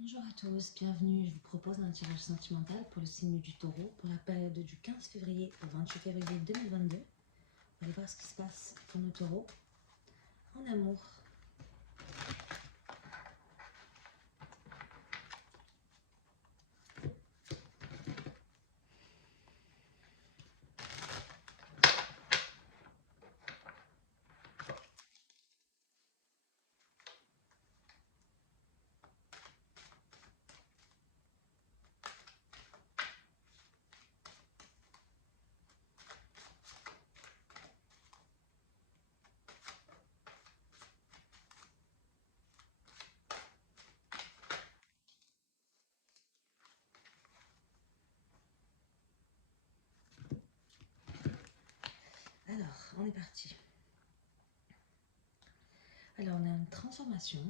Bonjour à tous, bienvenue. Je vous propose un tirage sentimental pour le signe du Taureau pour la période du 15 février au 28 février 2022. On va aller voir ce qui se passe pour nos taureaux en amour. Alors, on est parti. Alors, on a une transformation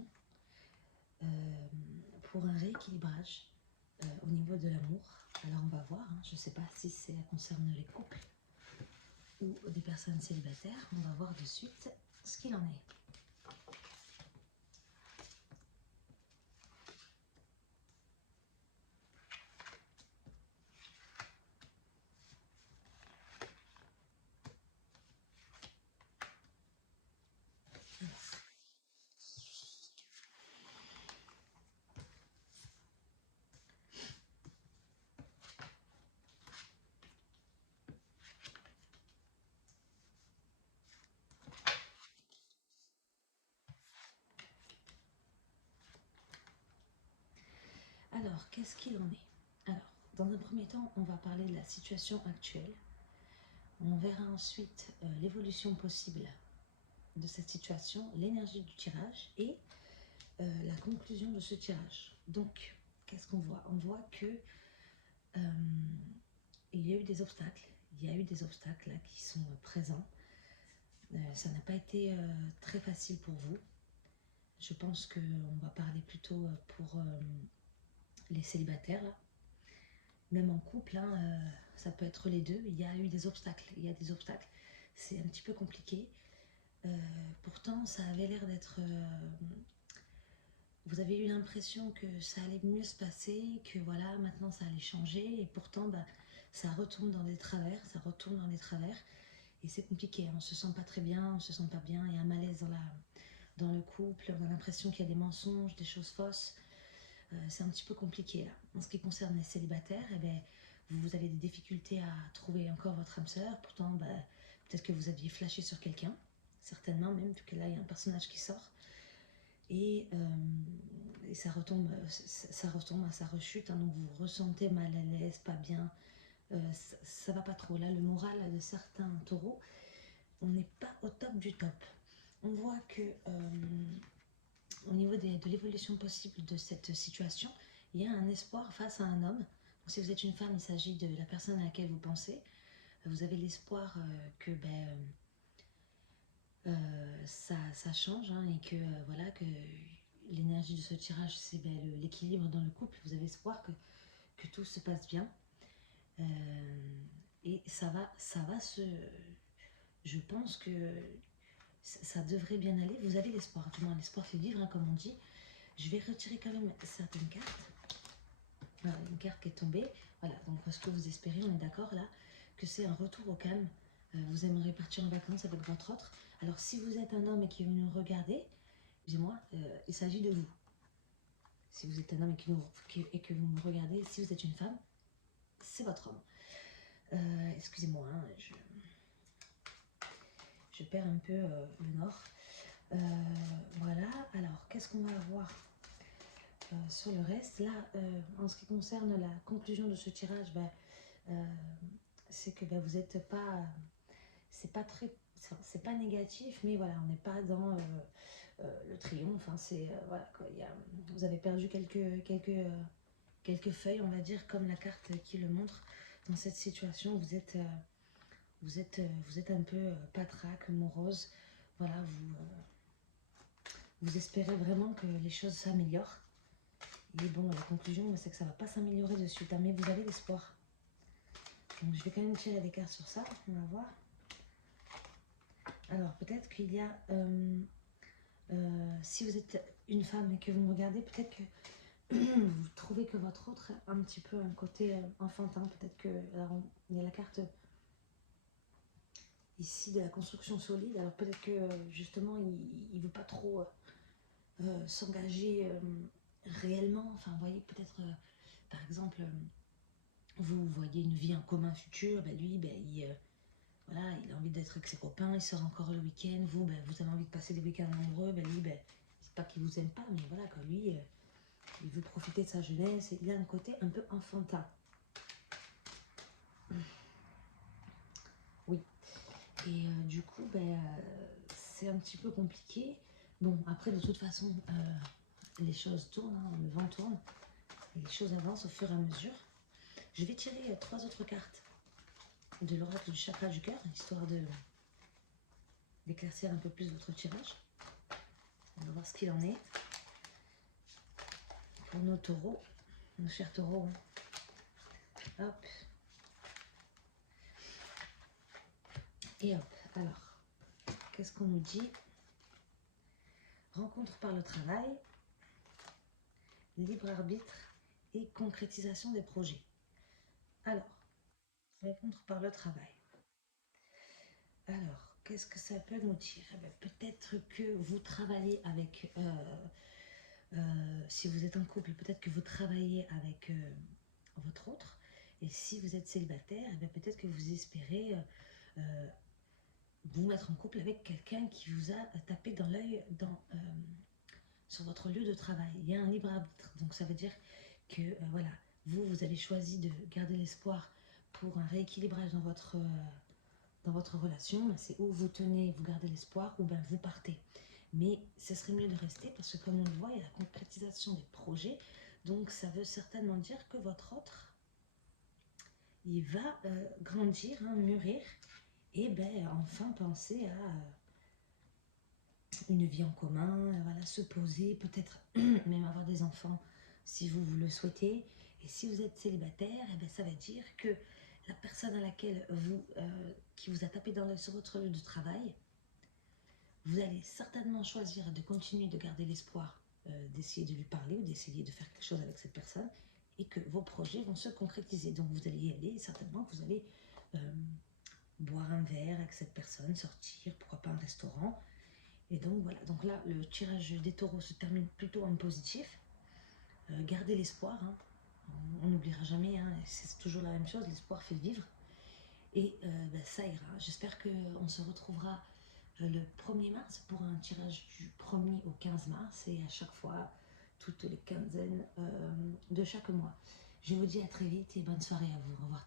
pour un rééquilibrage au niveau de l'amour. Alors, on va voir, je ne sais pas si ça concerne les couples ou des personnes célibataires. On va voir de suite ce qu'il en est. Alors, qu'est-ce qu'il en est? Alors, dans un premier temps, on va parler de la situation actuelle. On verra ensuite l'évolution possible de cette situation, l'énergie du tirage et la conclusion de ce tirage. Donc, qu'est-ce qu'on voit? On voit que il y a eu des obstacles. Il y a eu des obstacles là, qui sont présents. Ça n'a pas été très facile pour vous. Je pense qu'on va parler plutôt pour les célibataires. Là. Même en couple, ça peut être les deux. Il y a eu des obstacles. Il y a des obstacles. C'est un petit peu compliqué. Pourtant, ça avait l'air d'être... vous avez eu l'impression que ça allait mieux se passer, que voilà, maintenant ça allait changer. Et pourtant, ça retombe dans des travers. Ça retombe dans des travers. Et c'est compliqué. On ne se sent pas très bien. On ne se sent pas bien. Il y a un malaise dans le couple. On a l'impression qu'il y a des mensonges, des choses fausses. C'est un petit peu compliqué là. En ce qui concerne les célibataires, eh bien, vous avez des difficultés à trouver encore votre âme sœur. Pourtant, peut-être que vous aviez flashé sur quelqu'un, certainement même, vu que là, il y a un personnage qui sort. Et ça retombe, ça rechute. Donc vous vous ressentez mal à l'aise, pas bien. Ça va pas trop. Là, le moral de certains taureaux, on n'est pas au top du top. On voit que... au niveau de l'évolution possible de cette situation, il y a un espoir face à un homme. Donc, si vous êtes une femme, il s'agit de la personne à laquelle vous pensez. Vous avez l'espoir que ça change et que voilà que l'énergie de ce tirage, c'est l'équilibre dans le couple. Vous avez espoir que tout se passe bien. Et ça va se... Je pense que ça devrait bien aller. Vous avez l'espoir, du moins l'espoir fait vivre, comme on dit. Je vais retirer quand même certaines cartes. Voilà, une carte qui est tombée. Voilà, donc ce que vous espérez, on est d'accord là, que c'est un retour au calme. Vous aimeriez partir en vacances avec votre autre. Alors si vous êtes un homme et qui veut nous regarder, excusez-moi, il s'agit de vous. Si vous êtes un homme et que vous me regardez, si vous êtes une femme, c'est votre homme. Excusez-moi, je perds un peu le nord. Voilà, alors qu'est-ce qu'on va avoir sur le reste? Là, en ce qui concerne la conclusion de ce tirage, c'est que vous n'êtes pas... c'est pas très... c'est pas négatif, mais voilà, on n'est pas dans le triomphe. Voilà, quoi, vous avez perdu quelques feuilles, on va dire, comme la carte qui le montre. Dans cette situation, vous êtes un peu patraque, morose. Voilà, vous espérez vraiment que les choses s'améliorent. Et bon, la conclusion, c'est que ça ne va pas s'améliorer de suite, mais vous avez l'espoir. Donc je vais quand même tirer des cartes sur ça, on va voir. Alors peut-être qu'il y a, si vous êtes une femme et que vous me regardez, peut-être que vous trouvez que votre autre a un petit peu un côté enfantin. Peut-être que, alors, il y a la carte ici de la construction solide. Alors peut-être que justement, il ne veut pas trop s'engager réellement. Enfin, vous voyez, peut-être, par exemple, vous voyez une vie en commun future. Ben, lui, ben, voilà, il a envie d'être avec ses copains, il sort encore le week-end. Vous, ben, vous avez envie de passer des week-ends nombreux. Ben, lui, ben, c'est pas qu'il vous aime pas, mais voilà, quoi, lui, il veut profiter de sa jeunesse. Et il a un côté un peu enfantin. Oui. Et du coup, ben, c'est un petit peu compliqué. Bon, après, de toute façon, les choses tournent, hein, le vent tourne, et les choses avancent au fur et à mesure. Je vais tirer 3 autres cartes de l'oracle du chakra du cœur, histoire d'éclaircir un peu plus votre tirage. On va voir ce qu'il en est. Pour nos taureaux, nos chers taureaux. Hop. Et hop. Alors, qu'est-ce qu'on nous dit? Rencontre par le travail, libre arbitre et concrétisation des projets. Alors, rencontre par le travail. Alors, qu'est-ce que ça peut nous dire? Eh ben, peut-être que vous travaillez avec, si vous êtes en couple, peut-être que vous travaillez avec votre autre. Et si vous êtes célibataire, eh ben, peut-être que vous espérez vous mettre en couple avec quelqu'un qui vous a tapé dans l'œil sur votre lieu de travail. Il y a un libre arbitre, donc ça veut dire que voilà, vous avez choisi de garder l'espoir pour un rééquilibrage dans votre relation. C'est où vous tenez, vous gardez l'espoir, ou ben vous partez. Mais ce serait mieux de rester parce que comme on le voit, il y a la concrétisation des projets. Donc ça veut certainement dire que votre autre, il va grandir, hein, mûrir, et ben enfin penser à une vie en commun, voilà, se poser, peut-être même avoir des enfants si vous le souhaitez. Et si vous êtes célibataire, eh ben, ça va dire que la personne à laquelle qui vous a tapé dans l'œil sur votre lieu de travail, vous allez certainement choisir de continuer de garder l'espoir d'essayer de lui parler ou d'essayer de faire quelque chose avec cette personne et que vos projets vont se concrétiser. Donc vous allez y aller et certainement vous allez boire un verre avec cette personne, sortir, pourquoi pas un restaurant. Et donc voilà, donc là le tirage des taureaux se termine plutôt en positif. Gardez l'espoir, hein. On n'oubliera jamais, hein. C'est toujours la même chose, l'espoir fait vivre. Et ben, ça ira. J'espère qu'on se retrouvera le 1er mars pour un tirage du 1er au 15 mars et à chaque fois, toutes les quinzaines de chaque mois. Je vous dis à très vite et bonne soirée à vous. Au revoir.